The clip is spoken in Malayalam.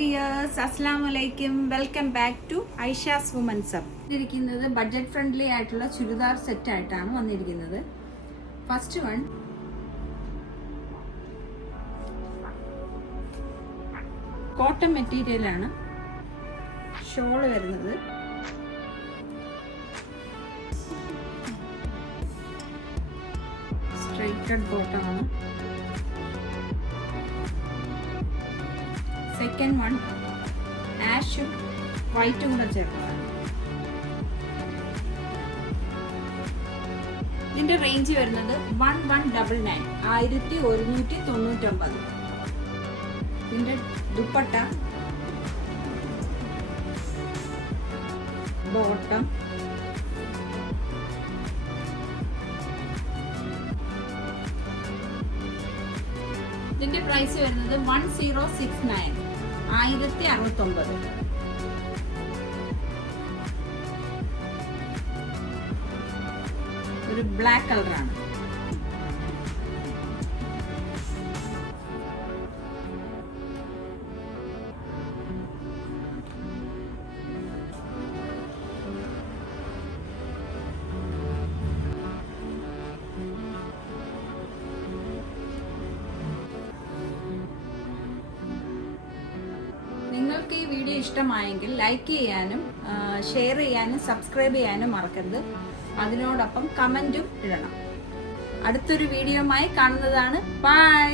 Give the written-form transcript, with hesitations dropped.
ഡിയേഴ്സ്, അസ്സലാമു അലൈക്കും. Welcome back to Aisha's women's hub. വന്നിരിക്കുന്നത് ബഡ്ജറ്റ് ഫ്രണ്ട്ലി ആയിട്ടുള്ള ചുരിദാർ സെറ്റ് ആയിട്ടാണ് വന്നിരിക്കുന്നത്. ഫസ്റ്റ് വൺ കോട്ടൺ മെറ്റീരിയലാണ് ഷോള് വരുന്നത്. സ്ട്രൈറ്റഡ് ബോട്ടം ആണ്. സെക്കൻഡ് വൺ ആഷും വൈറ്റും കൂടെ ചേർന്നതാണ്. ഇതിന്റെ റേഞ്ച് വരുന്നത് 1199 1199. ഇതിന്റെ ദുപ്പട്ട, ബോട്ടം, ഇതിന്റെ പ്രൈസ് വരുന്നത് 1069 1069. ഒരു ബ്ലാക്ക് കളറാണ്. നിങ്ങൾക്ക് ഈ വീഡിയോ ഇഷ്ടമായെങ്കിൽ ലൈക്ക് ചെയ്യാനും ഷെയർ ചെയ്യാനും സബ്സ്ക്രൈബ് ചെയ്യാനും മറക്കരുത്. അതിനോടൊപ്പം കമന്റും ഇടണം. അടുത്തൊരു വീഡിയോയുമായി കാണുന്നതാണ്. ബൈ.